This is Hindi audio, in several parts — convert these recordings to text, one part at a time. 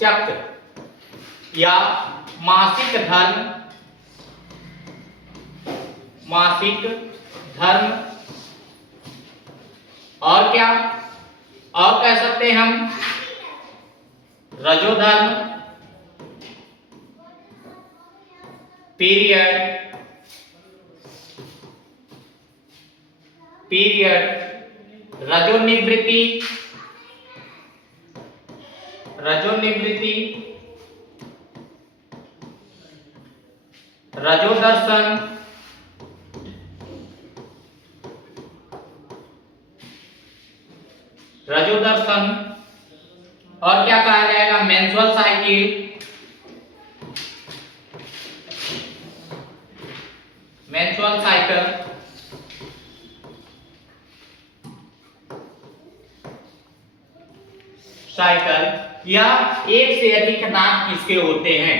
चक्र या मासिक धर्म, मासिक धर्म, और क्या और कह सकते हैं हम रजोधर्म, पीरियड, रजोनिवृत्ति, रजोदर्शन, और क्या कहा जाएगा मेंस्ट्रुअल साइकिल, या एक से अधिक नाम इसके होते हैं।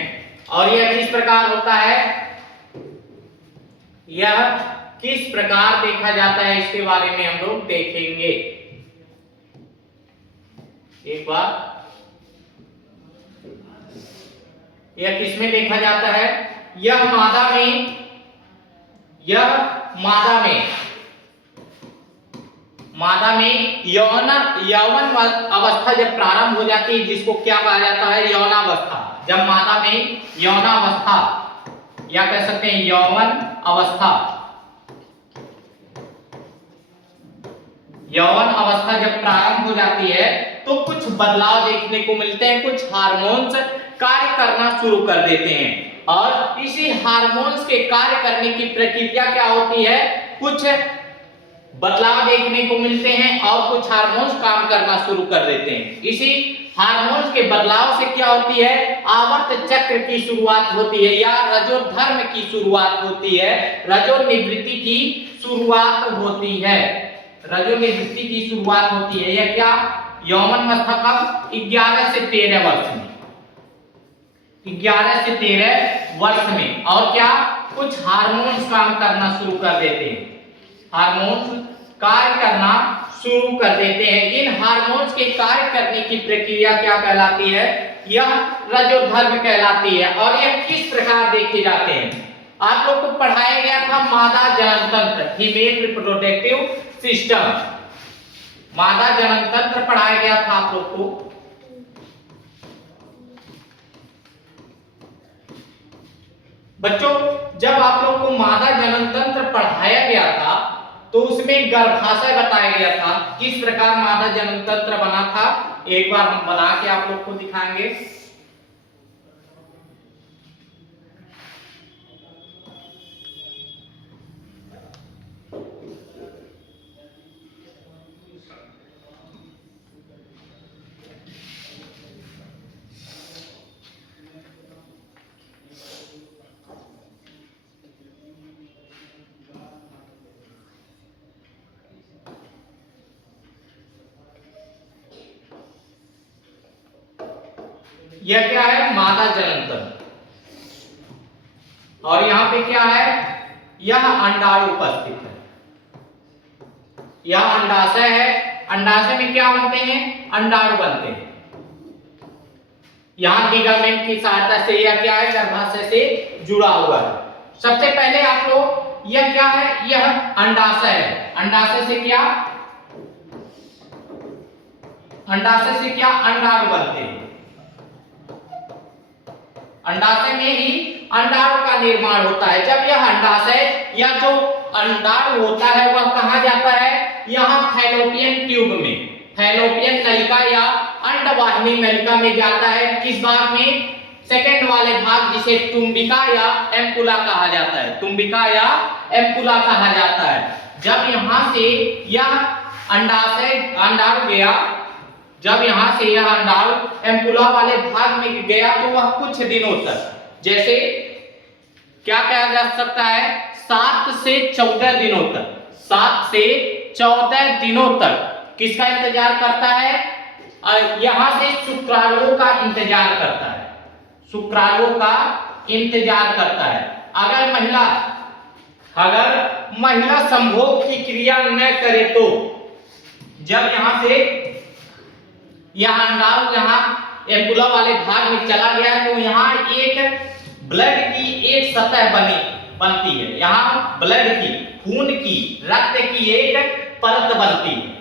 और यह किस प्रकार होता है, यह किस प्रकार देखा जाता है इसके बारे में हम लोग देखेंगे। एक बार यह किस में देखा जाता है, यह मादा में यौवन अवस्था जब प्रारंभ हो जाती है, जिसको क्या कहा जाता है यौनावस्था। जब मादा में यौनावस्था या कह सकते हैं यौवन अवस्था जब प्रारंभ हो जाती है तो कुछ बदलाव देखने को मिलते हैं, कुछ हार्मोन्स कार्य करना शुरू कर देते हैं। और इसी हार्मोन्स के कार्य करने की प्रक्रिया क्या होती है, कुछ बदलाव देखने को मिलते हैं और कुछ हार्मोन्स काम करना शुरू कर देते हैं। इसी हार्मोन्स के बदलाव से क्या होती है, आवर्त चक्र की शुरुआत होती है या रजोधर्म की शुरुआत होती है, रजोनिवृत्ति की शुरुआत होती है, यह क्या यौवन अवस्था कब 11 से 13 वर्ष में, 11 से 13 वर्ष में। और क्या कुछ हार्मोन्स काम करना शुरू कर देते हैं, हार्मोन्स कार्य करना शुरू कर देते हैं। इन हार्मोन्स के कार्य करने की प्रक्रिया क्या कहलाती है, यह रजोधर्म कहलाती है। और यह किस प्रकार देखे जाते हैं, आप लोग को पढ़ाया गया था मादा जनन तंत्र, फीमेल रिप्रोडक्टिव सिस्टम, मादा जनन तंत्र पढ़ाया गया था आप लोग को। बच्चों जब आप लोग को मादा जनन तंत्र पढ़ाया गया था तो उसमें गर्भाशय बताया गया था, किस प्रकार मादा जनन तंत्र बना था, एक बार हम बना के आप लोग को दिखाएंगे। यह क्या है मादा जनन तंत्र, और यहां पे क्या है, यह अंडाणु उपस्थित है, यह अंडाशय है। अंडाशय में क्या बनते हैं, अंडाणु बनते हैं। यहां लिगामेंट की सहायता से यह क्या है, गर्भाशय से जुड़ा हुआ है। सबसे पहले आप लोग यह क्या है, यह अंडाशय है। अंडाशय से क्या अंडाणु बनते हैं। अंडाशय में ही अंडाणु का निर्माण होता है। जब यह अंडाशय या जो अंडाणु होता है वह कहां जाता है, यहां फैलोपियन ट्यूब में, फैलोपियन नलिका या अंडवाहिनी नलिका में जाता है। किस भाग में, सेकंड वाले भाग, जिसे तुम्बिका या एम्पुला कहा जाता है, तुम्बिका या एम्पुला कहा जाता है। जब यहां से यह अंडाणु गया, जब यहां से यह अंडाणु एम्पुला वाले भाग में गया तो वह कुछ दिनों तक, जैसे क्या कहा जा सकता है, 7 से 14 दिनों तक, 7 से 14 दिनों तक किसका इंतजार करता है, यहां से शुक्राणुओं का इंतजार करता है, शुक्राणुओं का इंतजार करता है। अगर महिला संभोग की क्रिया न करे तो, जब यहां से यह अंडाणु यहां एम्पुला वाले भाग में चला गया तो यहाँ एक ब्लड की एक सतह बनती है। यहाँ ब्लड की, खून की, रक्त की एक परत बनती है।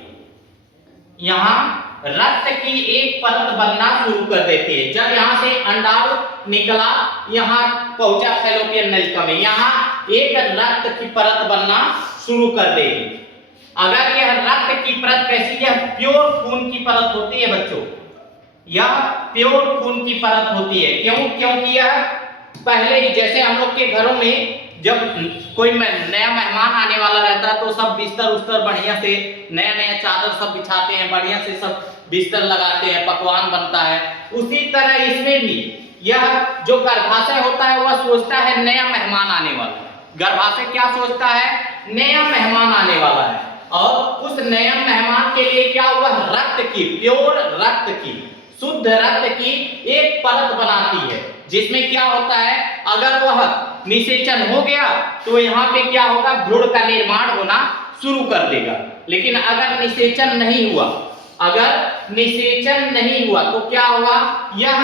यहाँ रक्त की एक परत बनना शुरू कर देती है। जब यहाँ से अंडाणु निकला, यहाँ पहुंचा फैलोपियन नलिका में, यहाँ एक रक्त की परत बनना शुरू कर देगी। अगर यह रक्त की परत कैसी है, प्योर खून की परत होती है बच्चों, यह प्योर खून की परत होती है। क्यों? क्योंकि यह पहले ही, जैसे हम लोग के घरों में जब कोई नया मेहमान आने वाला रहता है तो सब बिस्तर उस्तर बढ़िया से, नया नया चादर सब बिछाते हैं, बढ़िया से सब बिस्तर लगाते हैं, पकवान बनता है। उसी तरह इसमें भी यह जो गर्भाशय होता है वह सोचता है नया मेहमान आने वाला है। गर्भाशय क्या सोचता है? नया मेहमान आने वाला है। और उस नया मेहमान के लिए क्या हुआ? रक्त की, प्योर रक्त की, शुद्ध रक्त की एक परत बनाती है, जिसमें क्या होता है, अगर वह निषेचन हो गया तो यहाँ पे क्या होगा? भ्रूण का निर्माण होना शुरू कर देगा। लेकिन अगर निषेचन नहीं हुआ, अगर निषेचन नहीं हुआ तो क्या होगा? यह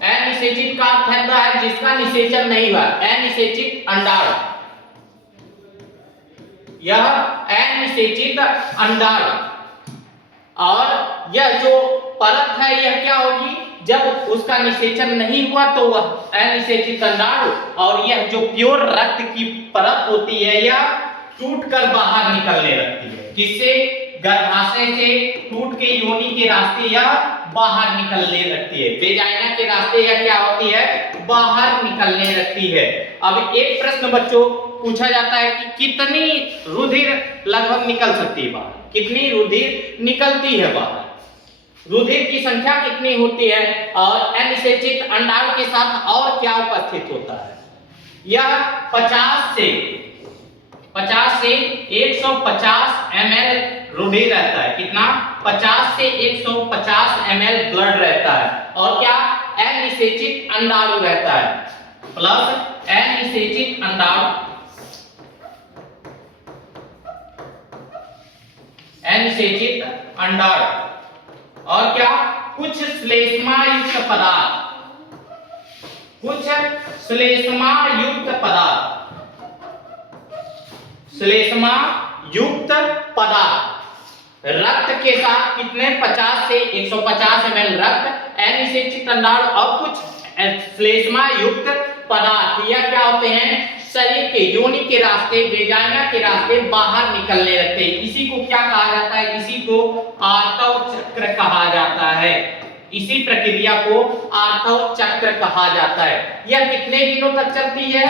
अनिषेचित का अर्थ है जिसका निषेचन नहीं हुआ, अनिषेचित अंडाणु। यह अनिषेचित अंडाणु, और यह जो परत है यह क्या होगी? जब उसका निषेचन नहीं हुआ तो वह अनिषेचित अंडाणु, और यह जो प्योर रक्त की परत होती है यह टूटकर बाहर निकलने लगती है। किससे? गर्भाशय से टूट के योनि के रास्ते यह बाहर निकलने लगती है। वेजाइना के रास्ते यह क्या होती है? बाहर निकलने लगती है। अब एक प्रश्न बच्चों पूछा जाता है कि कितनी रुधिर लगभग निकल सकती है बाहर? कितनी रुधिर निकलती है बाहर? रुधिर की संख्या कितनी होती है? और अनिषेचित अंडाणु के साथ और क्या उपस्थित होता है? यह 50 से 150 ml रुधिर रहता है। कितना? 50 से 150 ml ब्लड रहता है। और क्या? अनिषेचित अंडाणु रहता है, प्लस अनिषेचित अंडाणु, अनिषेचित अंडाणु, और क्या? कुछ श्लेष्मा युक्त पदार्थ, कुछ श्लेष्मा युक्त पदार्थ, श्लेष्मा युक्त पदार्थ रक्त के साथ कितने? 50 से 150 ml रक्त, अनिषेचित अंडाणु और कुछ श्लेष्मा युक्त पदार्थ। यह क्या होते हैं? शरीर के, योनि के रास्ते, वेजाइना के रास्ते बाहर निकलने लगते हैं। इसी को क्या कहा जाता है? इसी को आर्तव चक्र कहा जाता है। इसी प्रक्रिया को आर्तव चक्र कहा जाता है। यह कितने दिनों तक चलती है?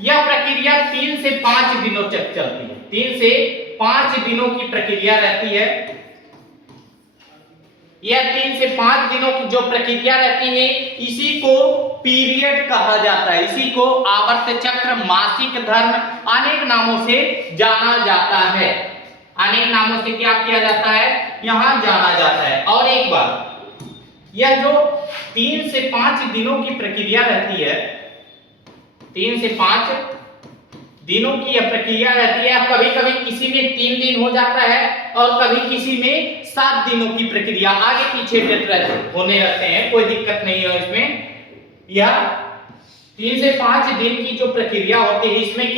यह प्रक्रिया 3 से 5 दिनों तक चलती है। 3 से 5 दिनों की प्रक्रिया रहती है। यह 3 से 5 दिनों की जो प्रक्रिया रहती है इसी को पीरियड कहा जाता है। इसी को आवर्त चक्र, मासिक धर्म, अनेक नामों से जाना जाता है। अनेक नामों से क्या किया जाता है? यहां जाना जाता है। और एक बात, यह जो 3 से 5 दिनों की प्रक्रिया रहती है, 3 से 5 दिनों की यह प्रक्रिया रहती है। कभी कभी किसी में 3 दिन हो जाता है और कभी किसी में 7 दिनों की प्रक्रिया आगे पीछे होने लगते हैं, कोई दिक्कत नहीं है इसमें। यह 3 से 5 दिन की जो प्रक्रिया होती है इसमें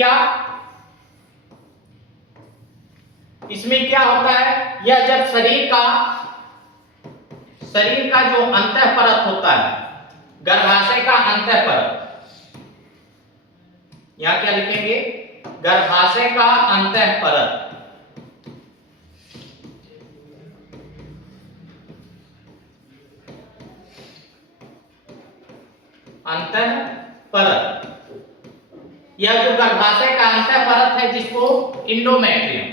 क्या होता है? यह जब शरीर का जो अंतः परत होता है, गर्भाशय का अंतः परत, यहां क्या लिखेंगे? गर्भाशय का अंतः परत, अंतः परत, यह जो गर्भाशय का अंतः परत है जिसको इंडोमेट्रियम,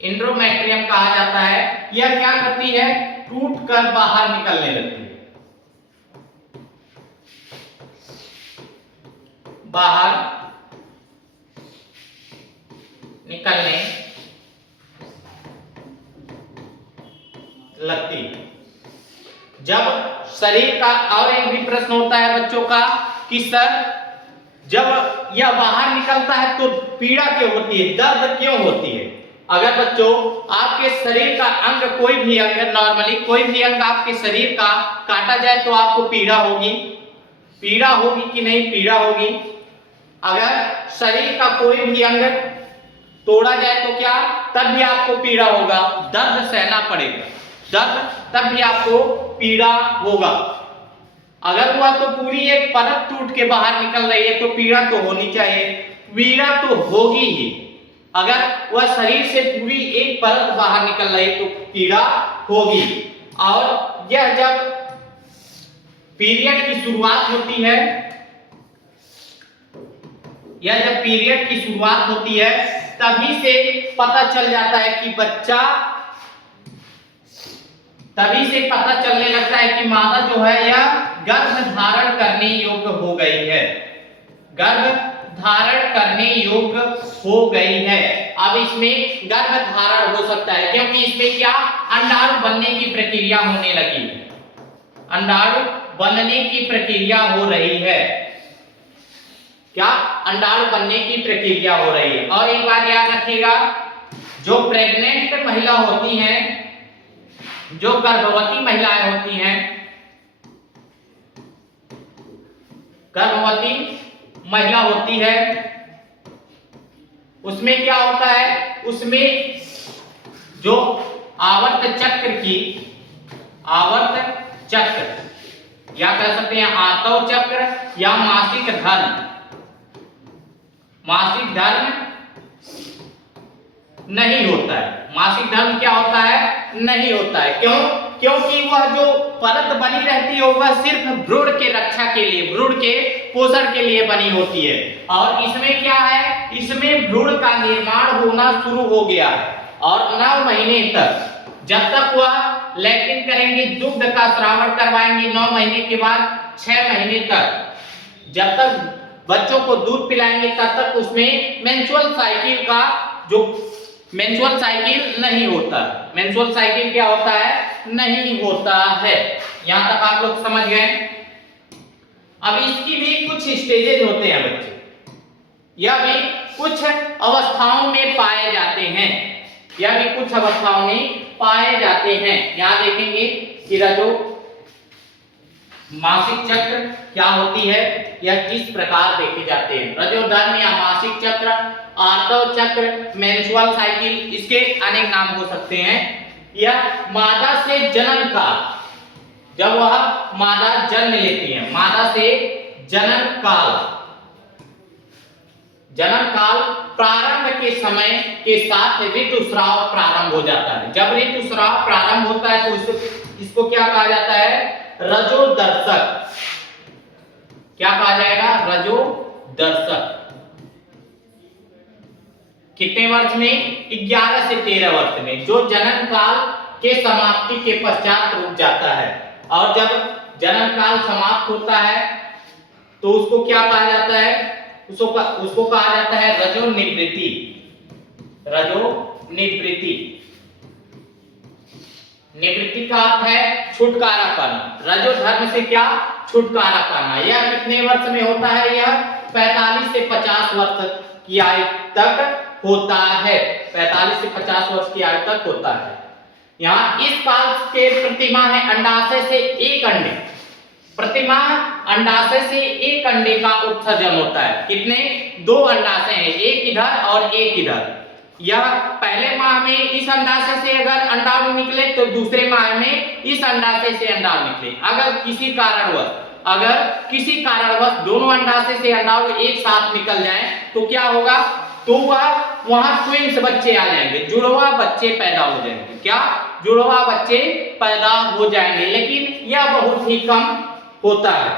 इंडोमेट्रियम कहा जाता है। यह क्या करती है? टूटकर बाहर निकलने लगती है, बाहर निकलने लगती है। जब शरीर का, और एक भी प्रश्न होता है बच्चों का कि सर जब यह बाहर निकलता है तो पीड़ा क्यों होती है, दर्द क्यों होती है। अगर बच्चों आपके शरीर का अंग कोई भी अंग, नॉर्मली कोई भी अंग आपके शरीर का काटा जाए तो आपको पीड़ा होगी, पीड़ा होगी कि नहीं, पीड़ा होगी। अगर शरीर का कोई भी अंग तोड़ा जाए तो क्या, तब भी आपको पीड़ा होगा, दर्द सहना पड़ेगा, दर्द तब भी आपको पीड़ा होगा। अगर वह तो पूरी एक परत टूट के बाहर निकल रही है तो पीड़ा तो होनी चाहिए, पीड़ा तो होगी ही। अगर वह शरीर से पूरी एक परत बाहर निकल रही है तो पीड़ा होगी। और यह जब पीरियड की शुरुआत होती है, यह जब पीरियड की शुरुआत होती है तभी से पता चल जाता है कि बच्चा, तभी से पता चलने लगता है कि मादा जो है यह गर्भ धारण करने योग्य हो गई है, गर्भ धारण करने योग्य हो गई है। अब इसमें गर्भ धारण हो सकता है क्योंकि इसमें क्या, अंडाणु बनने की प्रक्रिया होने लगी है, अंडाणु बनने की प्रक्रिया हो रही है, क्या, अंडाणु बनने की प्रक्रिया हो रही है। और एक बात याद रखिएगा, जो प्रेग्नेंट महिला होती हैं, जो गर्भवती महिलाएं होती हैं, गर्भवती महिला होती है, उसमें क्या होता है, उसमें जो आवर्त चक्र की, आवर्त चक्र या कह सकते हैं आर्तव चक्र या मासिक धर्म, मासिक धर्म नहीं होता है। मासिक धर्म क्या होता है, नहीं होता है। क्यों, क्योंकि वह जो परत बनी रहती है वह सिर्फ भ्रूण के रक्षा के लिए, भ्रूण के पोषण के लिए बनी होती है। और इसमें क्या है, इसमें भ्रूण का निर्माण होना शुरू हो गया है और 9 महीने तक, जब तक वह लैक्टिन करेंगे, दुग्ध का स्रावन करवाएंगे, 9 महीने के बाद 6 महीने तक जब तक बच्चों को दूध पिलाएंगे तब तक उसमें मेंस्ट्रुअल साइकिल का, जो मेंस्ट्रुअल साइकिल नहीं होता। मेंस्ट्रुअल साइकिल क्या होता है, नहीं होता है। यहां तक आप लोग समझ गए। अब इसकी भी कुछ स्टेजेज होते हैं बच्चे, यह भी कुछ अवस्थाओं में पाए जाते हैं, यह भी कुछ अवस्थाओं में पाए जाते हैं। यहां देखेंगे कि रजो मासिक चक्र क्या होती है, यह किस प्रकार देखे जाते हैं। रजोधर्म या मासिक चक्र, आर्तव चक्र, मेंस्ट्रुअल साइकिल, इसके अनेक नाम हो सकते हैं। यह मादा से जनन काल, जब वह मादा जन्म लेती है, मादा से जनन काल, जनन काल प्रारंभ के समय के साथ ऋतुस्राव प्रारंभ हो जाता है। जब ऋतुस्राव प्रारंभ होता है तो इसको क्या कहा जाता है, रजोदर्शक। क्या कहा जाएगा, रजोदर्शक। कितने वर्ष में, 11 से 13 वर्ष में, जो जनन काल के समाप्ति के पश्चात रुक जाता है। और जब जनन काल समाप्त होता है तो उसको क्या कहा जाता है, उसको कहा जाता है रजोनिवृत्ति, रजोनिवृत्ति। निवृत्ति का अर्थ है छुटकारा पाना, रजोधर्म से क्या, छुटकारा पाना। यह कितने वर्ष में होता है, यह 45 से 50 वर्ष की आयु तक होता है, 45 से 50 वर्ष की आयु तक होता है। यहाँ इस काल के प्रतिमाह है अंडाशय से एक अंडे, प्रतिमाह अंडाशय से एक अंडे का उत्सर्जन होता है। कितने, 2 अंडाशय हैं, एक इधर और एक इधर। यह पहले माह में इस अंडाशय से अगर अंडाणु निकले तो दूसरे माह में इस अंडाशय से अंडाणु निकले। अगर किसी कारणवश दोनों अंडाशय से अंडाणु एक साथ निकल जाए तो क्या होगा, तो वहां ट्विंस बच्चे आ जाएंगे, जुड़वा बच्चे पैदा हो जाएंगे। क्या, जुड़वा बच्चे पैदा हो जाएंगे। लेकिन यह बहुत ही कम होता है,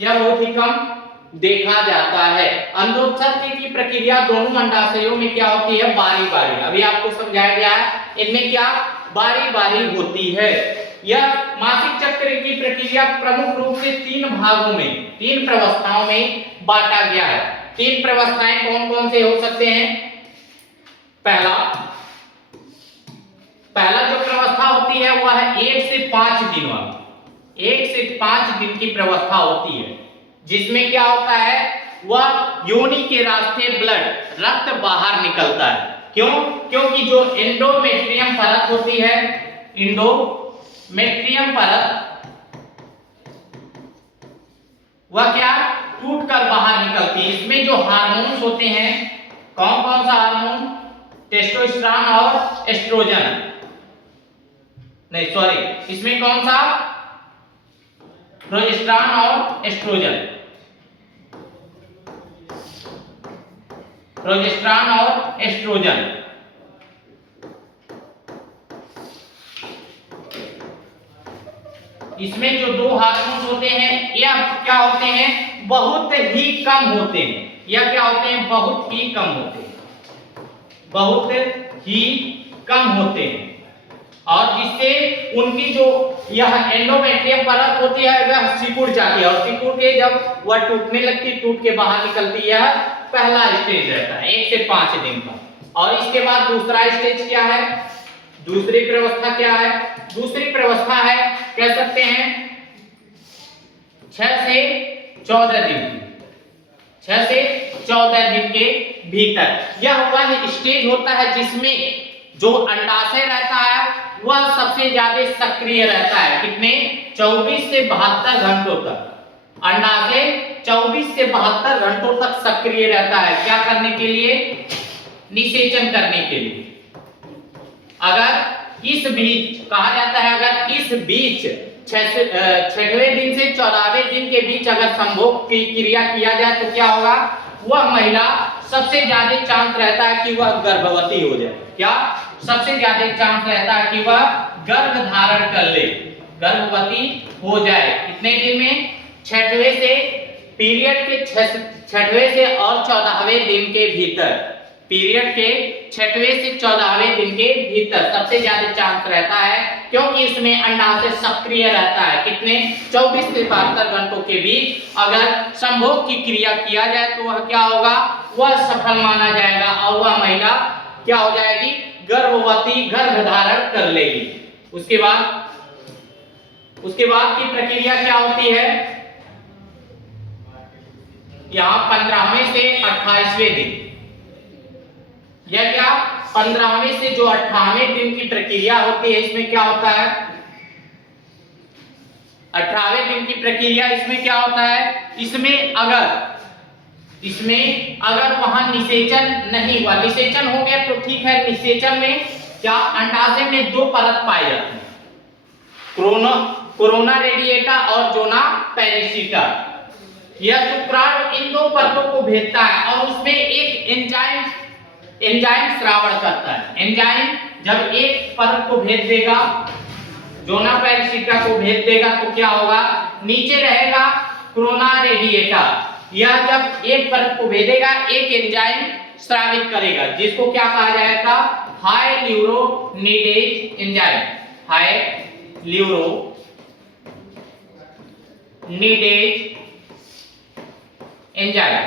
यह बहुत ही कम देखा जाता है। अंडोत्सर्ग की प्रक्रिया दोनों अंडाशयों में क्या होती है, बारी बारी। अभी आपको समझाया गया है, इनमें क्या बारी बारी होती है। यह मासिक चक्र की प्रक्रिया प्रमुख रूप से 3 भागों में, 3 प्रवस्थाओं में बांटा गया है। 3 प्रवस्थाएं कौन कौन से हो सकते हैं। पहला जो प्रवस्था होती है वह है 1 से 5 दिन वाली, 1 से 5 दिन की प्रवस्था होती है, जिसमें क्या होता है, वह योनि के रास्ते ब्लड रक्त बाहर निकलता है। क्यों? क्योंकि जो एंडोमेट्रियम परत होती है, एंडोमेट्रियम परत, वह क्या टूटकर बाहर निकलती है। इसमें जो हार्मोन्स होते हैं, कौन कौन सा हार्मोन, टेस्टोस्टेरोन और एस्ट्रोजन, नहीं सॉरी, इसमें कौन सा, प्रोजेस्टेरोन और एस्ट्रोजन, प्रोजेस्टेरोन और एस्ट्रोजन। इसमें जो दो हार्मोन्स होते हैं, यह क्या होते हैं, बहुत ही कम होते हैं। यह क्या होते हैं, बहुत ही कम होते हैं, बहुत ही कम होते हैं। और जिससे उनकी जो यह एंडोमेट्रियम परत होती है वह सिकुड़ जाती है, और सिकुड़ के जब वह टूटने लगती, टूट के बाहर निकलती है, पहला स्टेज रहता है 1 से 5 दिन का। और इसके बाद दूसरा स्टेज क्या है, दूसरी प्रवस्था क्या है, दूसरी प्रवस्था है, कह सकते हैं 6 से 14 दिन, 6 से 14 दिन के भीतर। यह वह स्टेज होता है जिसमें जो अंडाशय रहता है वह सबसे ज्यादा सक्रिय रहता है। कितने, 24 से 72 घंटों तक अंडाशय 24 से 72 घंटों तक सक्रिय रहता है। क्या करने के लिए, निषेचन करने के लिए। अगर इस बीच कहा जाता है, अगर इस बीच 6वें दिन से 14वें दिन के बीच अगर संभोग की क्रिया किया जाए तो क्या होगा, वह महिला सबसे ज्यादा चांस रहता है कि वह गर्भवती हो जाए। क्या, सबसे ज्यादा चांस रहता है कि वह गर्भ धारण कर ले, गर्भवती हो जाए। कितने दिन में, 6वें से, पीरियड के 6वें से और 14वें दिन के भीतर, पीरियड के 6वें से 14वें दिन के भीतर सबसे ज्यादा चांस रहता है, क्योंकि इसमें अंडाशय सक्रिय रहता है। कितने, 24 से 72 घंटों के बीच अगर संभोग की क्रिया किया जाए तो वह क्या होगा, वह सफल माना जाएगा और वह महिला क्या हो जाएगी, गर्भवती, गर्भ धारण कर लेगी। उसके बाद की प्रक्रिया क्या होती है, यहाँ 15वें से 28वें दिन, यह क्या 15वें से जो 18वें दिन की प्रक्रिया होती है, इसमें क्या होता है, 18वें दिन की प्रक्रिया, इसमें क्या होता है, इसमें अगर वहां निषेचन नहीं हुआ, निषेचन हो गया तो ठीक है। निषेचन में क्या, अंडाशय में 2 परत पाए जाते हैं, कोरोना रेडिएटा और जोना पेरिसिटा। यह शुक्राणु इन 2 परतों को भेदता है और उसमें एक एंजाइम श्रावण करता है। एंजाइम जब एक परत को भेद देगा, जोना पेरिसिटा को भेद देगा, तो क्या होगा, नीचे रहेगा कोरोना रेडिएटा। यह जब एक परत को भेदेगा, एक एंजाइम स्रावित करेगा, जिसको क्या कहा जाएगा, hyaluronidase enzyme, hyaluronidase enzyme,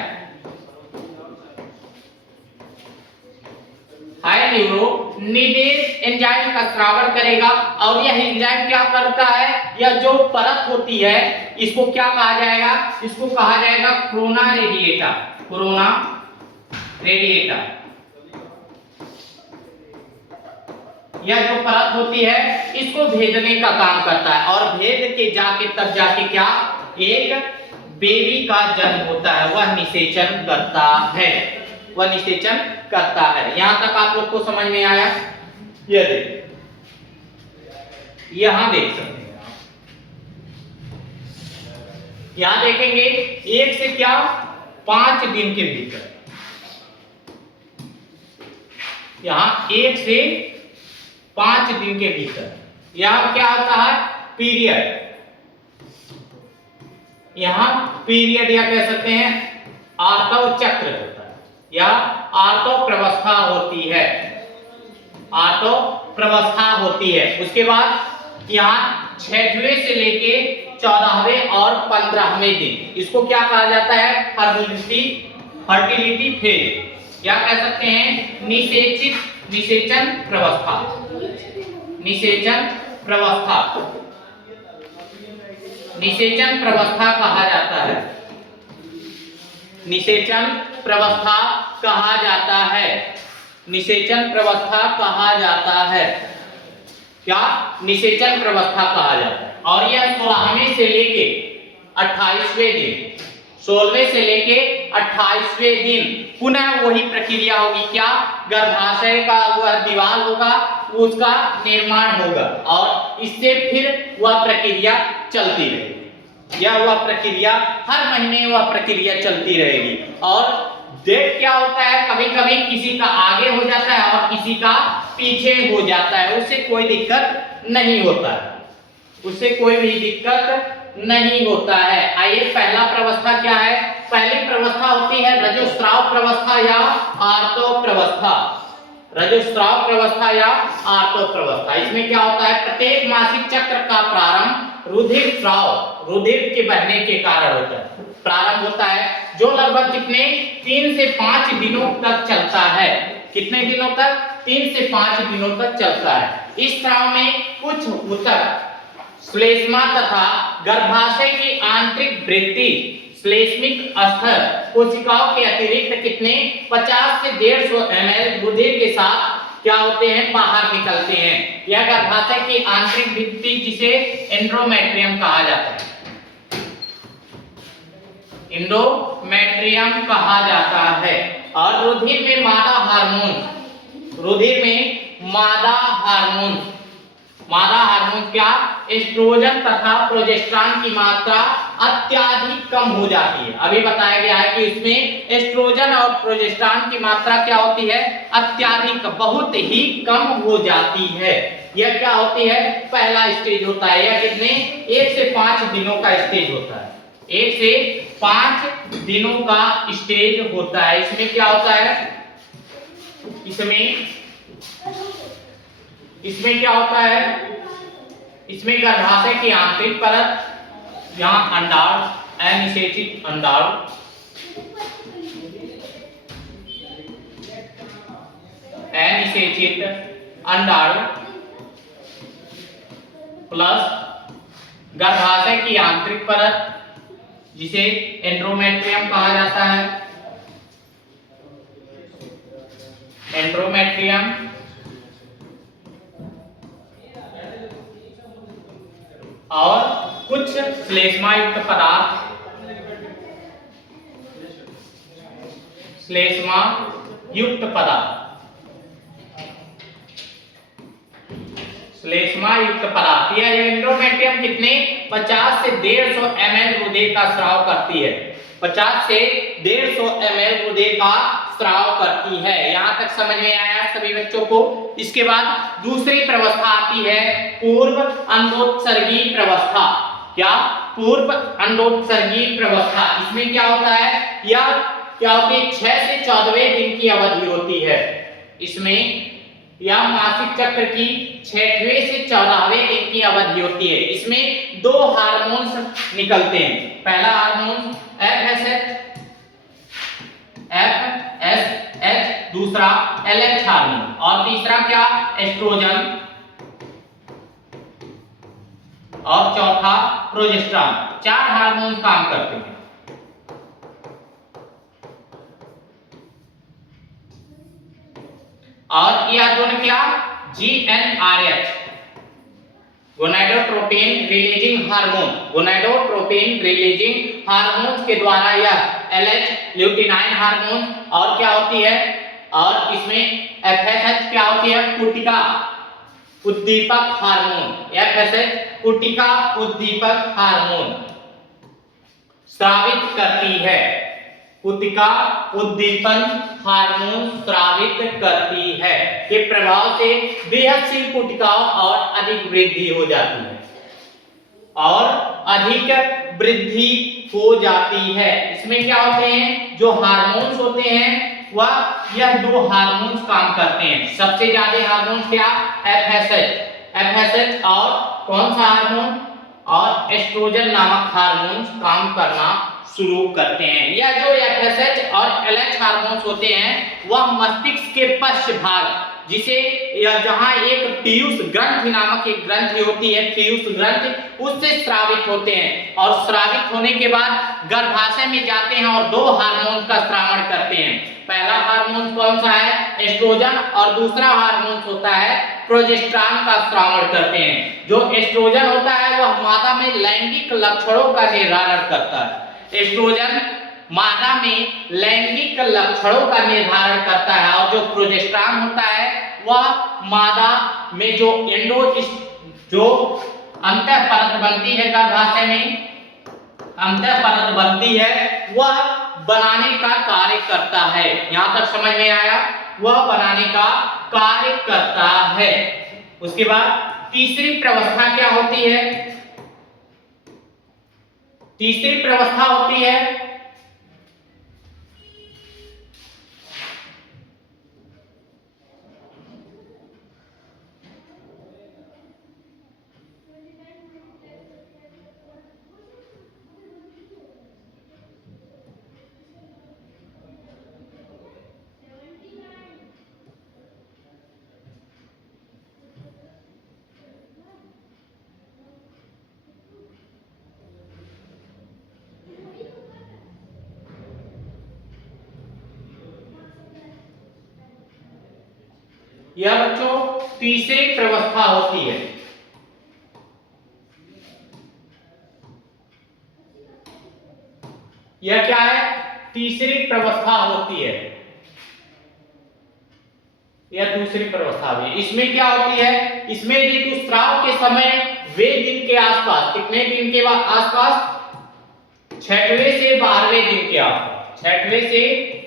hyaluronidase enzyme का स्रावण करेगा। और यह एंजाइम क्या करता है, यह जो परत होती है इसको क्या कहा जाएगा, इसको कहा जाएगा कोरोना रेडिएटा, कोरोना रेडिएटा। यह जो परत होती है इसको भेदने का काम करता है, और भेद के तब जाके क्या, एक बेबी का जन्म होता है, वह निषेचन करता है, वह निषेचन करता है। यहां तक आप लोग को समझ में आया। यह देख, यहां देख सकते हैं, यहां देखेंगे 1 से क्या 5 दिन के भीतर, यहां 1 से 5 दिन के भीतर यहां क्या होता है, पीरियड, यहां पीरियड या कह सकते हैं आर्तव चक्र होता है, या आर्तव प्रवस्था होती है, आर्तव प्रवस्था होती है। उसके बाद यहाँ 6वें से लेके 14वें और 15वें दिन, इसको क्या कहा जाता है, फर्टिलिटी फेज, या कह सकते हैं निषेचन प्रवस्था, निषेचन प्रवस्था, निषेचन प्रवस्था कहा जाता है। निषेचन प्रवस्था कहा जाता है। निषेचन प्रवस्था कहा जाता है। क्या? निषेचन प्रवस्था कहा जाता है। और यह 16वें से लेके 28वें दिन, 16वें से लेके 28वें दिन पुनः वही प्रक्रिया होगी। क्या? गर्भाशय का वह दीवार होगा, उसका निर्माण होगा और इससे फिर वह प्रक्रिया चलती रहेगी। वह प्रक्रिया हर महीने वह प्रक्रिया चलती रहेगी। और डेट क्या होता है, कभी कभी किसी का आगे हो जाता है और किसी का पीछे हो जाता है, उससे कोई दिक्कत नहीं होता है, उससे कोई भी दिक्कत नहीं होता है। आइए, पहला प्रवस्था क्या है? पहली प्रवस्था होती है रजोस्राव प्रवस्था या आर्तव प्रवस्था। रजोस्राव प्रवस्था या आर्तव प्रवस्था, इसमें क्या होता है? प्रत्येक मासिक चक्र का प्रारंभ रुधिर स्राव, रुधिर के बहने के कारण होता है। प्रारंभ होता है जो लगभग कितने 3 से 5 दिनों तक चलता है। कितने दिनों तक? 3 से 5 दिनों तक चलता है। इस स्राव में कुछ ऊतक, श्लेष्मा तथा गर्भाशय की आंतरिक वृत्ति, श्लेष्मिक स्तर कोशिकाओं के अतिरिक्त कितने 50 से 150 ml रुधिर के साथ क्या होते हैं? बाहर निकलते हैं। यह गर्भाशय की आंतरिक भित्ति जिसे एंडोमेट्रियम कहा जाता है, एंडोमेट्रियम कहा जाता है। और रुधिर में मादा हार्मोन, रुधिर में मादा हार्मोन, मादा हार्मोन क्या? एस्ट्रोजन तथा प्रोजेस्टेरॉन की मात्रा अत्यधिक कम हो जाती है। अभी बताया गया है कि इसमें एस्ट्रोजन और प्रोजेस्टेरॉन की मात्रा क्या होती है? अत्यधिक, बहुत ही कम हो जाती है। यह क्या होती है? पहला स्टेज होता है। यह कितने 1 से 5 दिनों का स्टेज होता है। 1 से 5 दिनों का स्टेज होता है। इसमें क्या होता है? इसमें क्या होता है? इसमें गर्भाशय की आंतरिक परत, यहाँ अंडाणु, अनिषेचित अंडाणु, अनिषेचित अंडाणु प्लस गर्भाशय की आंतरिक परत जिसे एंडोमेट्रियम कहा जाता है, एंडोमेट्रियम, और कुछ श्लेष्मा युक्त पदार्थ, श्लेष्मा युक्त पदार्थ, श्लेष्मा युक्त पदार्थ। यह एंडोमेट्रियम कितने 50 से 150 ml रुधिर का स्राव करती है। 50 से 150 ml रुधिर का स्राव करती है। यहां तक समझ में आया सभी बच्चों को? इसके बाद दूसरी प्रवस्था आती है पूर्व अंडोत्सर्गी प्रवस्था। क्या? पूर्व अंडोत्सर्गी प्रवस्था। इसमें क्या होता है? यह क्या होती है? 6 से 14वें दिन की अवधि होती है। इसमें यह मासिक चक्र की 6वें से 14वें दिन की अवधि होती है। इसमें 2 हार्मोन्स निकलते हैं। पहला हार्मोन FSH, दूसरा LH हार्मोन और तीसरा क्या? एस्ट्रोजन और चौथा प्रोजेस्टेरॉन। 4 हार्मोन काम करते हैं। और यह दोनों क्या? GnRH, gonadotropin releasing hormone, gonadotropin releasing hormone के द्वारा यह LH ल्यूटिनाइन हार्मोन और क्या होती है? और इसमें FSH क्या होती है? कुटिका उद्दीपक हार्मोन। FSH कुटिका उद्दीपक हार्मोन स्रावित करती है। कुटिका उद्दीपन हार्मोन स्रावित करती है के प्रभाव से बेहदशील कुटिकाओं और अधिक वृद्धि हो जाती है, और अधिक वृद्धि हो जाती है। इसमें क्या होते हैं? जो हार्मोन्स होते हैं वह यह 2 हार्मोन्स काम करते हैं। सबसे ज्यादा हार्मोन क्या? FSH और कौन सा हार्मोन? और एस्ट्रोजन नामक हार्मोन्स काम करना शुरू करते हैं। यह जो FSH और LH हार्मोन्स होते हैं वह मस्तिष्क के पश्च भाग जिसे या जहां एक पीयूष ग्रंथि नामक एक ग्रंथि होती है, पीयूष ग्रंथि, उससे स्रावित होते हैं और स्रावित होने के बाद गर्भाशय में जाते हैं और दो हार्मोन का स्रावण करते हैं। पहला हार्मोन कौन सा है? एस्ट्रोजन, और दूसरा हार्मोन होता है प्रोजेस्टेरॉन का स्रावण करते हैं। जो एस्ट्रोजन होता है वह मादा में लैंगिक लक्षणों का निर्धारण करता है। एस्ट्रोजन मादा में लैंगिक लक्षणों का निर्धारण करता है और जो प्रोजेस्टेरॉन होता है वह मादा में जो अंतः परत बनती है गर्भाशय में, अंतः परत बनती है, वह बनाने का कार्य करता है। यहां तक समझ में आया? वह बनाने का कार्य करता है। उसके बाद तीसरी प्रवस्था क्या होती है? तीसरी प्रवस्था होती है यह बच्चों तीसरी प्रवस्था होती है। यह क्या है? तीसरी प्रवस्था होती है। यह दूसरी प्रवस्था हुई। इसमें क्या होती है? इसमें ऋतुस्राव के समय वे दिन के आसपास, कितने दिन के आसपास? 6वें से 12वें दिन के आसपास, 6वें से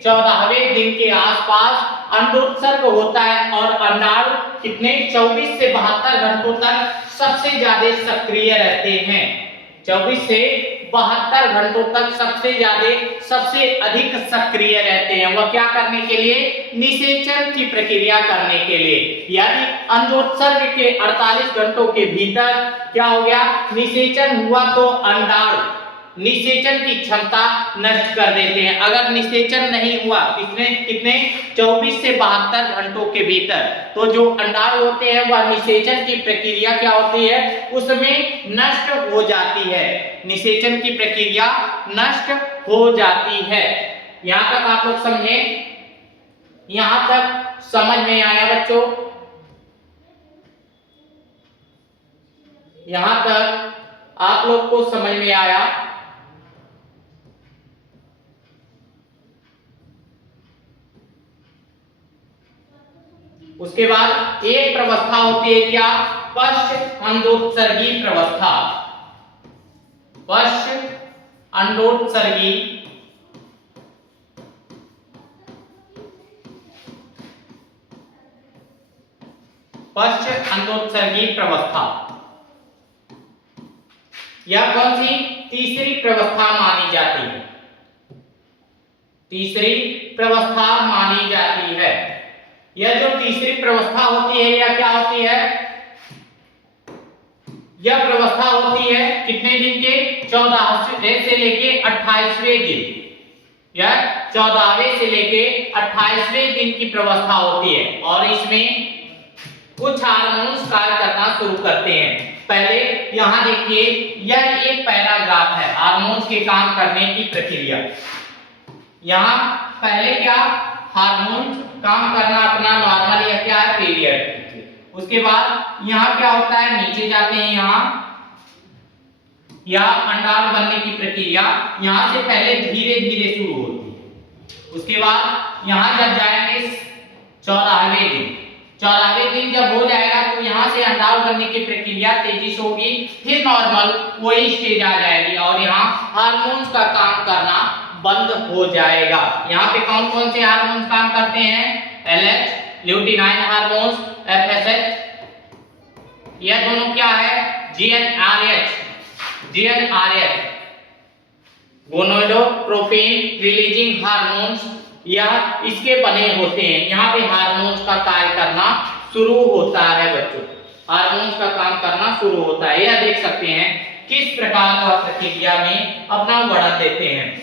14वें दिन के आसपास अंडोत्सर्ग होता है और अंडाणु कितने 24 से 72 घंटों तक सबसे ज्यादा सक्रिय रहते हैं। 24 से 72 घंटों तक सबसे अधिक सक्रिय रहते हैं। वह क्या करने के लिए? निषेचन की प्रक्रिया करने के लिए। यानी अंडोत्सर्ग के 48 घंटों के भीतर क्या हो गया? निषेचन हुआ तो अंडाणु निषेचन की क्षमता नष्ट कर देते हैं। अगर निषेचन नहीं हुआ कितने 24 से 72 घंटों के भीतर, तो जो अंडाणु होते हैं वह निषेचन की प्रक्रिया क्या होती है? उसमें नष्ट हो जाती है। निषेचन की प्रक्रिया नष्ट हो जाती है। यहां तक आप लोग समझे? यहां तक समझ में आया बच्चों? यहां तक आप लोग को समझ में आया? उसके बाद एक प्रवस्था होती है क्या? पश्च अंडोत्सर्गी प्रवस्था। पश्च अंडोत्सर्गी प्रवस्था। यह कौन सी? तीसरी प्रवस्था मानी जाती है। तीसरी प्रवस्था मानी जाती है। यह जो तीसरी प्रवस्था होती है यह क्या होती है? यह प्रवस्था होती है कितने दिन के? 14वें से लेके 28वें दिन। यह 14वें से लेके 28वें दिन की प्रवस्था होती है और इसमें कुछ हार्मोन्स कार्य करना शुरू करते हैं। पहले यहां देखिए, यह एक पैराग्राफ है हार्मोन्स के काम करने की प्रक्रिया। यहां पहले क्या? हार्मोन काम करना अपना नॉर्मल या क्या है? पीरियड। उसके बाद यहाँ क्या होता है? नीचे जाते हैं यहाँ, या अंडाणु बनने की प्रक्रिया यहाँ से पहले धीरे धीरे शुरू होती है। उसके बाद यहाँ जब जाएंगे 14वें दिन, 14वें दिन जब हो जाएगा तो यहाँ से अंडाणु बनने की प्रक्रिया तेजी से होगी, फिर नॉर्मल वही स्टेज आ जाएगी और यहाँ हार्मोन्स का काम करना बंद हो जाएगा। यहाँ पे कौन कौन से हार्मोन्स काम करते हैं? LH, luteinizing hormones, FSH। यह दोनों क्या है? GnRH, गोनाडोट्रोपिन रिलीजिंग हार्मोन्स, यह इसके बने होते हैं। यहाँ पे हार्मोन्स का कार्य करना शुरू होता है बच्चों, हार्मोन्स का काम करना शुरू होता है। यह देख सकते हैं किस प्रकार वह प्रक्रिया में अपना वर्णन देते हैं।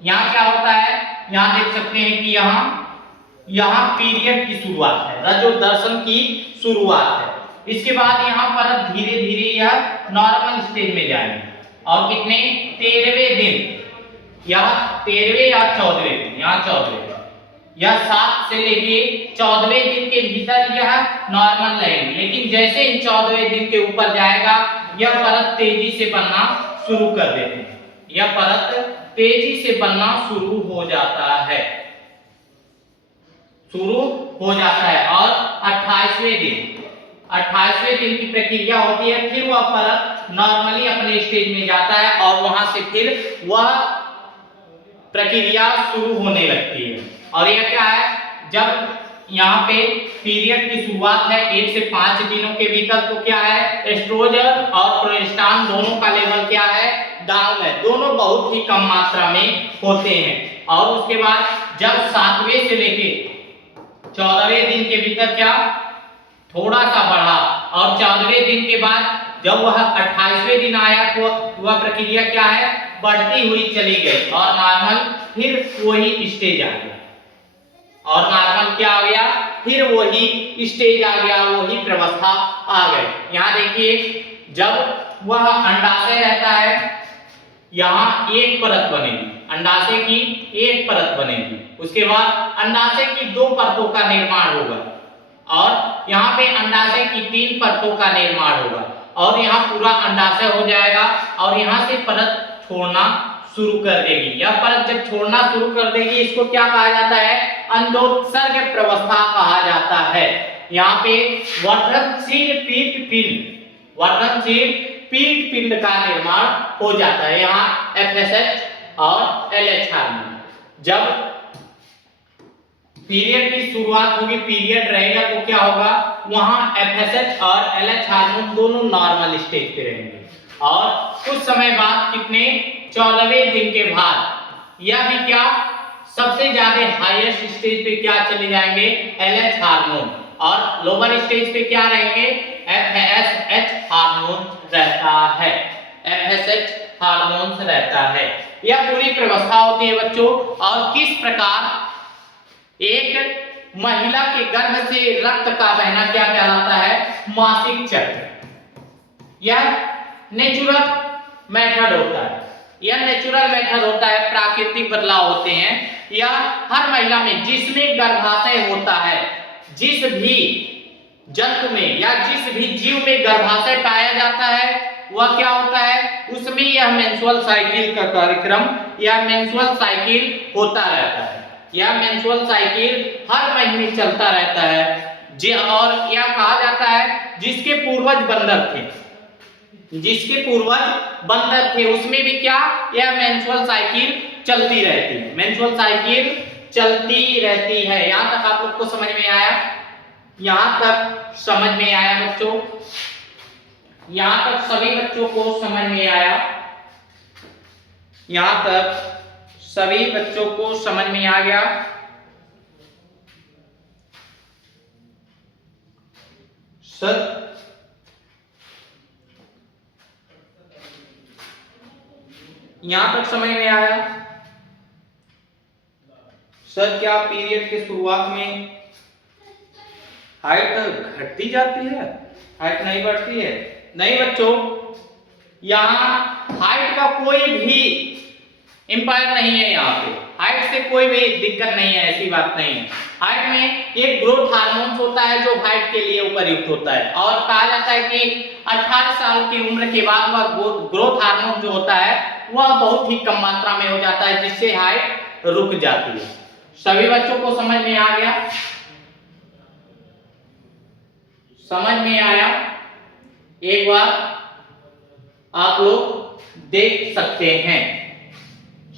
यहाँ क्या होता है? यहाँ देख सकते हैं कि यहाँ यहाँ पीरियड की शुरुआत है, रजोदर्शन की शुरुआत है। इसके बाद यहाँ पर धीरे धीरे यह नॉर्मल स्टेज में जाएंगे और कितने 13वें दिन या 13वें या 14वें दिन, यहाँ 14वें या 7 से लेके 14वें दिन के भीतर यह नॉर्मल रहेंगे, लेकिन जैसे ही 14वें दिन के ऊपर जाएगा यह परत तेजी से बनना शुरू कर देते हैं, यह परत तेजी से बनना शुरू हो जाता है, शुरू हो जाता है। और 28वें दिन की प्रक्रिया होती है, फिर वह परत नॉर्मली अपने स्टेज में जाता है और वहां से फिर वह प्रक्रिया शुरू होने लगती है। और यह क्या है, जब यहाँ पे पीरियड की शुरुआत है 1 से 5 दिनों के भीतर, तो क्या है एस्ट्रोजन और प्रोजेस्टेरॉन दोनों का लेवल क्या है, डाउन है, दोनों बहुत ही कम मात्रा में होते हैं। और उसके बाद जब 7वें से लेके 14वें दिन के भीतर क्या थोड़ा सा बढ़ा और 14वें दिन के बाद जब वह 28वें दिन आया तो वह प्रक्रिया क्या है बढ़ती हुई चली गई और नॉर्मल फिर वही स्टेज आ गया, और नॉर्मल क्या आ गया, फिर वही स्टेज आ गया, वही प्रवस्था आ गई। यहाँ देखिए जब वह अंडाशय रहता है, यहाँ एक परत बनेगी, अंडाशय की एक परत बनेगी, उसके बाद अंडाशय की 2 परतों का निर्माण होगा और यहाँ पे अंडाशय की 3 परतों का निर्माण होगा और यहाँ पूरा अंडाशय हो जाएगा और यहाँ से परत छोड़ना शुरू कर देगी। यह परत जब छोड़ना शुरू कर देगी इसको क्या कहा जाता है, अंडोत्सर्ग प्रवस्था कहा जाता है। यहाँ पे वर्धनशील पीठ पिंड का निर्माण हो जाता है। यहाँ FSH और LH हार्मोन, जब पीरियड की शुरुआत होगी, पीरियड रहेगा तो क्या होगा, वहां FSH और LH हार्मोन दोनों नॉर्मल स्टेज पे रहेंगे और कुछ समय बाद कितने 14वें दिन के बाद यह भी क्या सबसे ज्यादा हाईएस्ट स्टेज पे क्या चले जाएंगे, LH हार्मोन, और लोअर स्टेज पे क्या रहेंगे, FSH हार्मोन रहता है, FSH हार्मोन रहता है। यह पूरी व्यवस्था होती है बच्चों। और किस प्रकार एक महिला के गर्भ से रक्त का बहना क्या कहलाता है, मासिक चक्र। यह नेचुरल मेथड होता है, यह नेचुरल मेथड होता है, प्राकृतिक बदलाव होते हैं। यह हर महिला में जिसमें गर्भाशय होता है, जिस भी जंतु में या जिस भी जीव में गर्भाशय पाया जाता है वह क्या होता है, उसमें यह मेंस्ट्रुअल साइकिल का कार्यक्रम या मेंस्ट्रुअल साइकिल होता रहता है। यह मेंस्ट्रुअल साइकिल हर महीने चलता रहता है जी। और यह कहा जाता है जिसके पूर्वज बंदर थे, जिसके पूर्वज बंदर थे उसमें भी क्या यह मेंस्ट्रुअल साइकिल चलती रहती है, मेंस्ट्रुअल साइकिल चलती रहती है। यहां तक आप लोग को समझ में आया, यहां तक समझ में आया बच्चों, यहां तक सभी बच्चों को समझ में आया, यहां तक सभी बच्चों को समझ में आ गया। सर यहां तक समझ में आया। सर क्या पीरियड के शुरुआत में हाइट घटती जाती है, हाइट नहीं बढ़ती है? नहीं बच्चों, यहाँ हाइट का कोई भी इंपायर नहीं है, यहाँ पे हाइट से कोई भी दिक्कत नहीं है, ऐसी बात नहीं है। हाइट में एक ग्रोथ हार्मोन होता है जो हाइट के लिए उपयुक्त होता है और कहा जाता है कि 18 साल की उम्र के बाद वह ग्रोथ हार्मोन जो होता है वह बहुत ही कम मात्रा में हो जाता है, जिससे हाइट रुक जाती है। सभी बच्चों को समझ में आ गया, समझ में आया? एक बार आप लोग देख सकते हैं।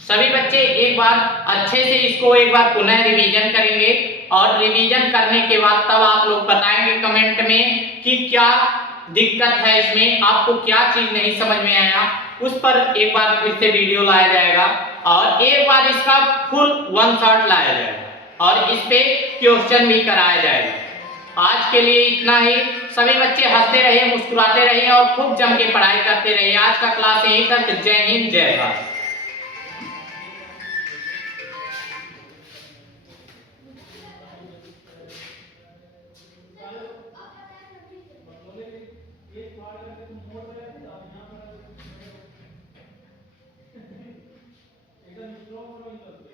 सभी बच्चे एक बार अच्छे से इसको एक बार पुनः रिवीजन करेंगे और रिवीजन करने के बाद तब आप लोग बताएंगे कमेंट में कि क्या दिक्कत है इसमें, आपको क्या चीज नहीं समझ में आया, उस पर एक बार फिर से वीडियो लाया जाएगा और एक बार इसका फुल 1 शॉट लाया जाएगा और इस पे क्वेश्चन भी कराया जाएगा। आज के लिए इतना ही। सभी बच्चे हंसते रहिए, मुस्कुराते रहिए और खूब जम के पढ़ाई करते रहिए। आज का क्लास यहीं तक। जय हिंद, जय भारत। दोनों